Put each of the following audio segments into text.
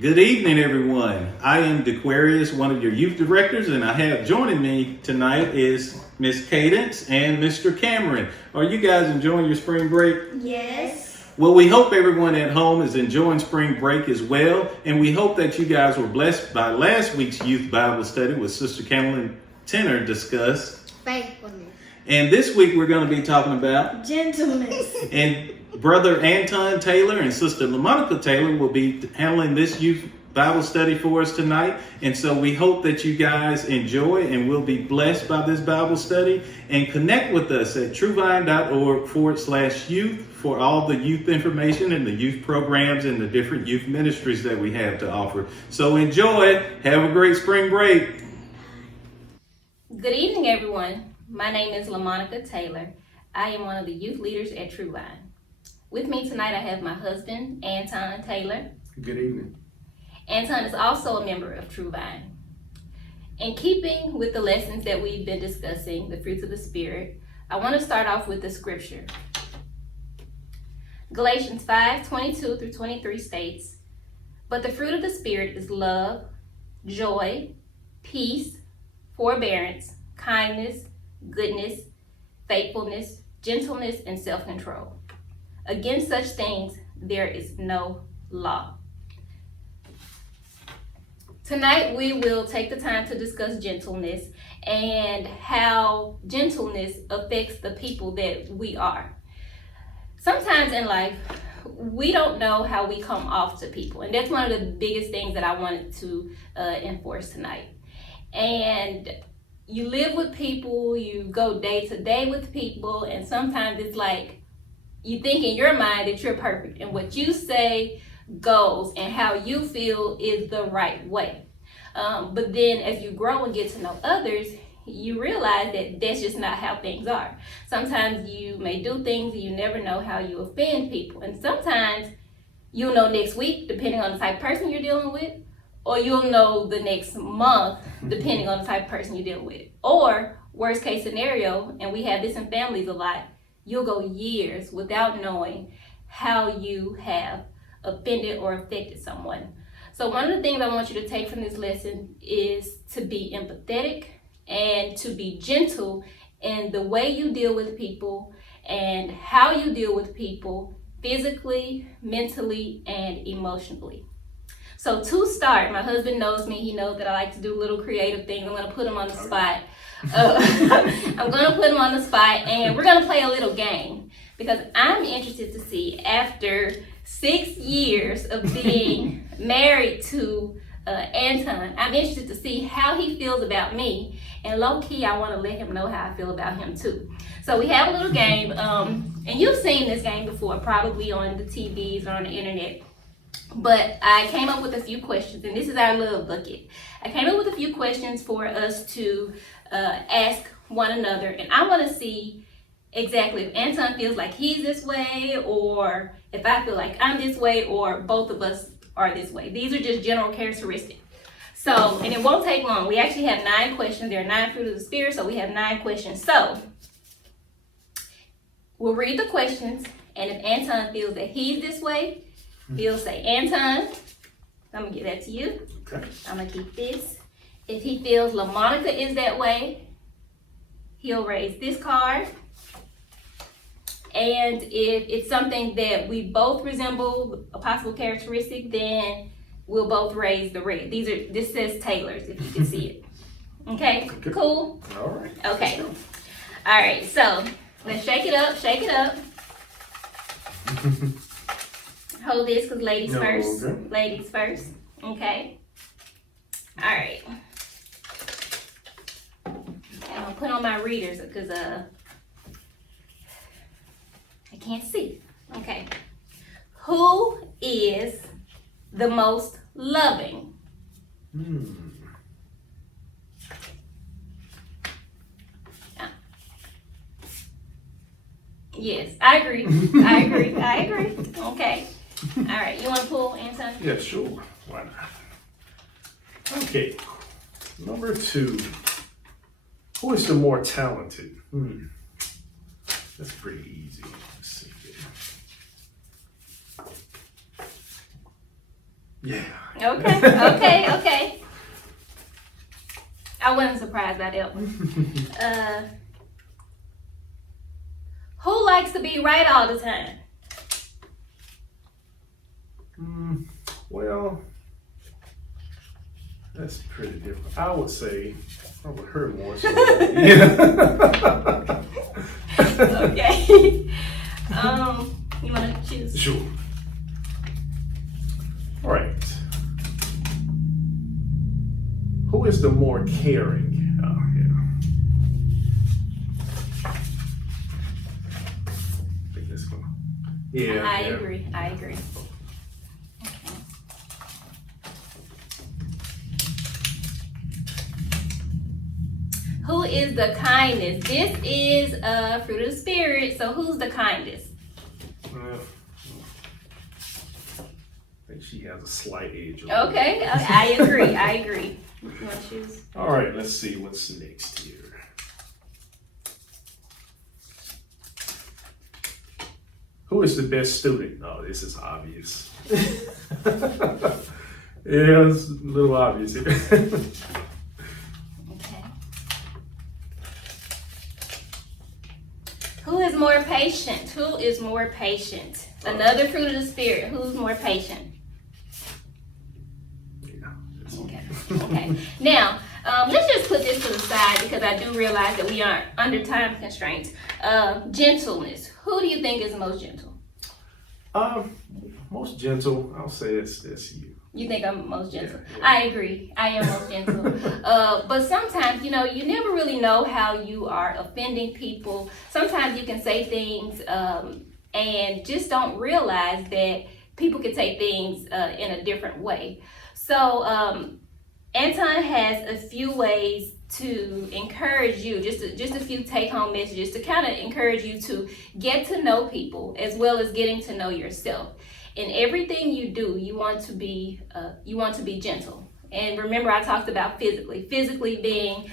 Good evening, everyone. I am DeQuarius, one of your youth directors, and I have joining me tonight is Miss Cadence and Mr. Cameron. Are you guys enjoying your spring break? Yes. Well, we hope everyone at home is enjoying spring break as well, and we hope that you guys were blessed by last week's youth Bible study with Sister Cameron Tenor discussed. Faithfulness. And this week we're going to be talking about Gentleness. And Brother Anton Taylor and Sister LaMonica Taylor will be handling this youth Bible study for us tonight. And so we hope that you guys enjoy and will be blessed by this Bible study. And connect with us at truevine.org/youth for all the youth information and the youth programs and the different youth ministries that we have to offer. So enjoy. Have a great spring break. Good evening, everyone. My name is LaMonica Taylor. I am one of the youth leaders at True Vine. With me tonight, I have my husband, Anton Taylor. Good evening. Anton is also a member of True Vine. In keeping with the lessons that we've been discussing, the fruits of the Spirit, I want to start off with the scripture. Galatians 5:22-23 states, "But the fruit of the Spirit is love, joy, peace, forbearance, kindness, goodness, faithfulness, gentleness, and self-control. Against such things there is no law." Tonight we will take the time to discuss gentleness and how gentleness affects the people that we are. Sometimes in life, we don't know how we come off to people, and that's one of the biggest things that I wanted to enforce tonight. And you live with people, you go day to day with people, and sometimes it's like you think in your mind that you're perfect and what you say goes and how you feel is the right way. But then as you grow and get to know others, you realize that that's just not how things are. Sometimes you may do things and you never know how you offend people. And sometimes you'll know next week, depending on the type of person you're dealing with, or you'll know the next month, depending on the type of person you're dealing with. Or worst case scenario, and we have this in families a lot, you'll go years without knowing how you have offended or affected someone. So one of the things I want you to take from this lesson is to be empathetic and to be gentle in the way you deal with people and how you deal with people physically, mentally, and emotionally. So to start, my husband knows me. He knows that I like to do little creative things. I'm going to put him on the spot. I'm going to put him on the spot, and we're going to play a little game because I'm interested to see, after 6 years of being married to Anton, I'm interested to see how he feels about me. And low-key, I want to let him know how I feel about him too. So we have a little game, and you've seen this game before, probably on the TVs or on the internet. But I came up with a few questions, and this is our love bucket. I came up with a few questions for us to ask one another, and I want to see exactly if Anton feels like he's this way, or if I feel like I'm this way, or both of us are this way. These are just general characteristics. So, and it won't take long. We actually have 9 questions. There are 9 fruits of the Spirit, so we have 9 questions. So, we'll read the questions, and if Anton feels that he's this way, he'll say, Anton, I'm going to give that to you. Okay. I'm going to keep this. If he feels LaMonica is that way, he'll raise this card. And if it's something that we both resemble, a possible characteristic, then we'll both raise the red. This says Taylor's, if you can see it. Okay, cool? All right. Okay. All right, so let's shake it up, shake it up. Hold this, because ladies first. Okay. Ladies first. Okay. All right. I'm gonna put on my readers because I can't see. Okay. Who is the most loving? Yes, I agree. I agree. I agree. Okay. All right. You want to pull, Anton? Yeah, sure. Why not? Okay. Number 2. Who is the more talented? That's pretty easy. Let's see here. Yeah, Okay. I wasn't surprised by that one. Who likes to be right all the time? Well, that's pretty different. I would say probably her more so. Yeah. Okay. You want to choose? Sure. All right. Who is the more caring? Oh, yeah. I think that's going. Yeah. I agree. Who is the kindest? This is fruit of the spirit. So who's the kindest? Well, I think she has a slight edge. Okay, I agree. You want to choose? All right, let's see what's next here. Who is the best student? Oh, this is obvious. Yeah, it's a little obvious here. Okay. Who is more patient? Another fruit of the spirit. Who's more patient? Okay. Now, let's just put this to the side because I do realize that we aren't under time constraints. Gentleness. Who do you think is most gentle? Most gentle, I'll say it's you. You think I'm most gentle? Yeah. I agree. I am most gentle. But sometimes, you never really know how you are offending people. Sometimes you can say things and just don't realize that people can take things in a different way. So Anton has a few ways to encourage you, just a few take-home messages to kind of encourage you to get to know people as well as getting to know yourself. In everything you do, you want to be gentle. And remember, I talked about physically being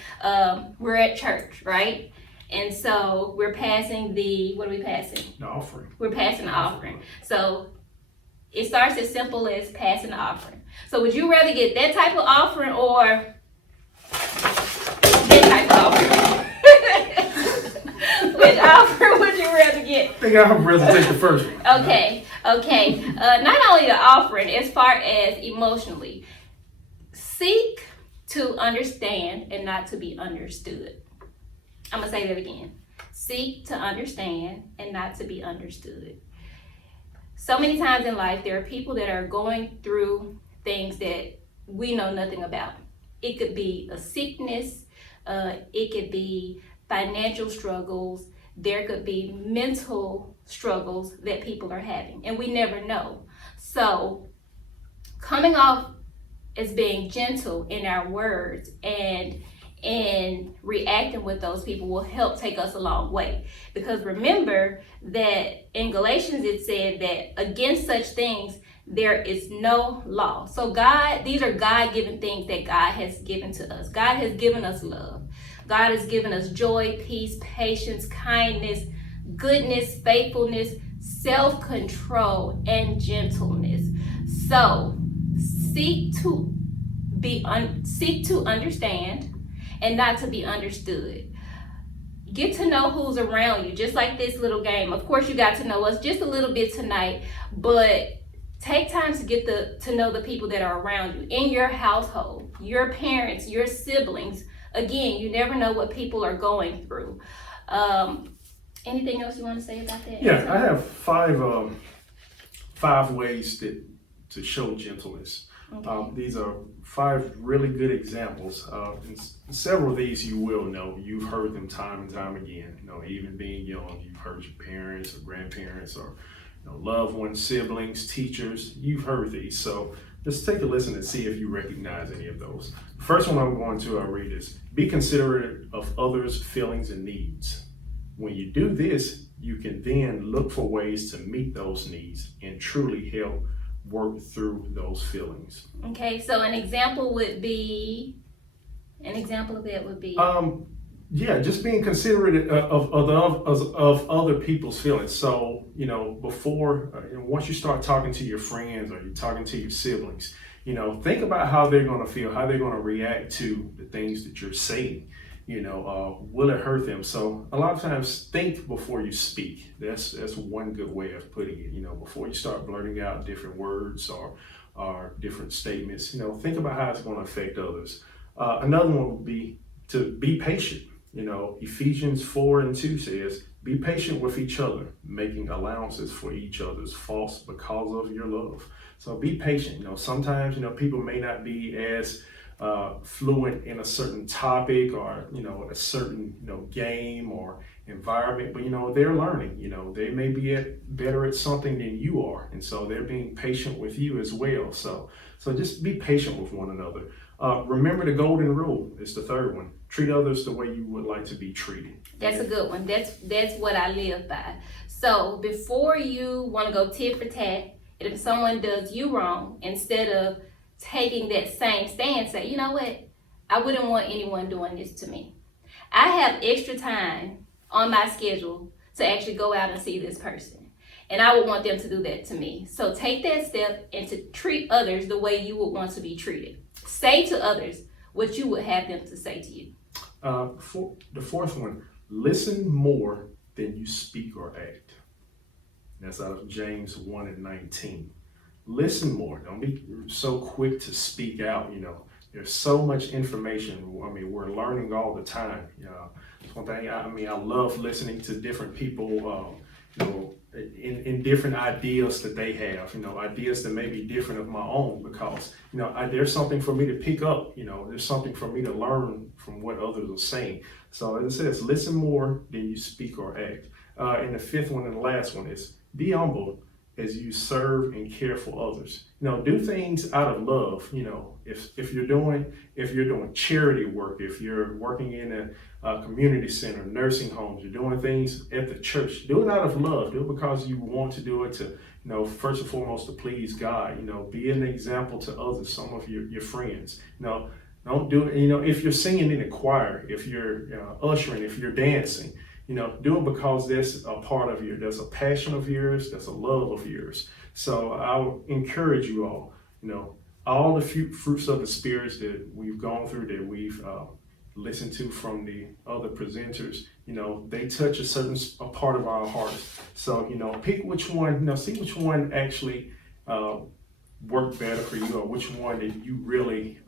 we're at church, right? And so we're passing what are we passing? The offering. We're passing the offering. So it starts as simple as passing the offering. So would you rather get that type of offering or that type of offering? Which offering would you rather get? I think I'd rather take the first one. Okay. Not only the offering, as far as emotionally, seek to understand and not to be understood. I'm gonna say that again. Seek to understand and not to be understood. So many times in life, there are people that are going through things that we know nothing about. It could be a sickness, it could be financial struggles, there could be mental struggles that people are having, and we never know. So coming off as being gentle in our words and reacting with those people will help take us a long way. Because remember that in Galatians it said that against such things there is no law. So these are God-given things that God has given to us. God has given us love. God has given us joy, peace, patience, kindness, goodness, faithfulness, self-control, and gentleness. So seek to understand and not to be understood. Get to know who's around you, just like this little game. Of course, you got to know us just a little bit tonight, but take time to get to know the people that are around you in your household, your parents, your siblings. Again, you never know what people are going through. Anything else you want to say about that? Yeah, I have five ways to show gentleness. Okay. These are 5 really good examples. And several of these you will know. You've heard them time and time again. Even being young, you've heard your parents or grandparents or loved ones, siblings, teachers. You've heard these. So just take a listen and see if you recognize any of those. The first one I'm going to read is, be considerate of others' feelings and needs. When you do this, you can then look for ways to meet those needs and truly help work through those feelings. Okay, so an example of that would be just being considerate of other people's feelings. So before once you start talking to your friends or you're talking to your siblings, think about how they're going to feel, how they're going to react to the things that you're saying. Will it hurt them? So a lot of times, think before you speak. That's one good way of putting it. Before you start blurting out different words or different statements, think about how it's going to affect others. Another one would be to be patient. Ephesians 4:2 says, "Be patient with each other, making allowances for each other's faults because of your love." So be patient. Sometimes people may not be as fluent in a certain topic or a certain game or environment, but they're learning. They may be better at something than you are, and so they're being patient with you as well. So just be patient with one another. Remember the golden rule is the third one. Treat others the way you would like to be treated. That's a good one. That's what I live by. So before you want to go tit for tat, if someone does you wrong, instead of taking that same stance, say, you know what? I wouldn't want anyone doing this to me. I have extra time on my schedule to actually go out and see this person. And I would want them to do that to me. So take that step and to treat others the way you would want to be treated. Say to others what you would have them to say to you. The fourth one, listen more than you speak or act. That's out of James 1:19. Listen more. Don't be so quick to speak out. There's so much information. We're learning all the time. It's one thing. I love listening to different people. In different ideas that they have. Ideas that may be different of my own, because there's something for me to pick up. There's something for me to learn from what others are saying. So as it says, listen more than you speak or act. And the fifth one and the last one is be humble as you serve and care for others. Do things out of love. If you're doing charity work, if you're working in a community center, nursing homes, you're doing things at the church, do it out of love. Do it because you want to do it to, first and foremost, to please God. Be an example to others, some of your friends. Don't do it. If you're singing in a choir, if you're ushering, if you're dancing, do it because that's a part of that's a passion of yours, that's a love of yours. So I'll encourage you all the fruits of the spirits that we've gone through, that we've listened to from the other presenters, they touch a part of our hearts. So, pick which one, see which one actually worked better for you, or which one that you really,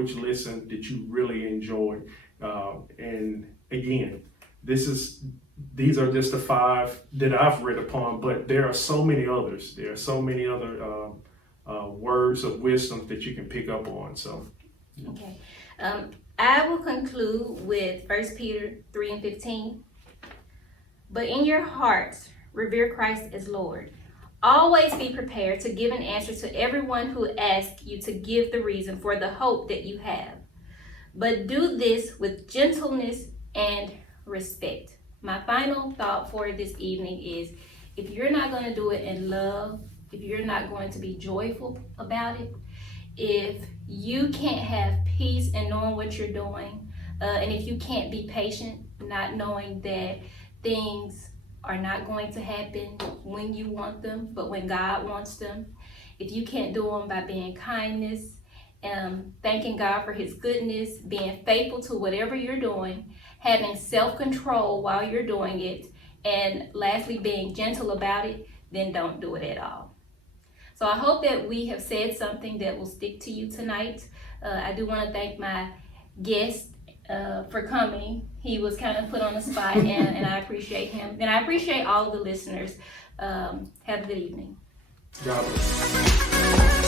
which lesson that you really enjoyed. And again, these are just the 5 that I've read upon, but there are so many others. There are so many other words of wisdom that you can pick up on. So, okay. I will conclude with 1 Peter 3:15. But in your hearts, revere Christ as Lord. Always be prepared to give an answer to everyone who asks you to give the reason for the hope that you have. But do this with gentleness and respect. My final thought for this evening is, if you're not going to do it in love, if you're not going to be joyful about it, if you can't have peace in knowing what you're doing, and if you can't be patient, not knowing that things are not going to happen when you want them, but when God wants them, if you can't do them by being kindness, thanking God for his goodness, being faithful to whatever you're doing, having self-control while you're doing it, and lastly, being gentle about it, then don't do it at all. So I hope that we have said something that will stick to you tonight. I do want to thank my guest for coming. He was kind of put on the spot, and I appreciate him. And I appreciate all of the listeners. Have a good evening. God bless.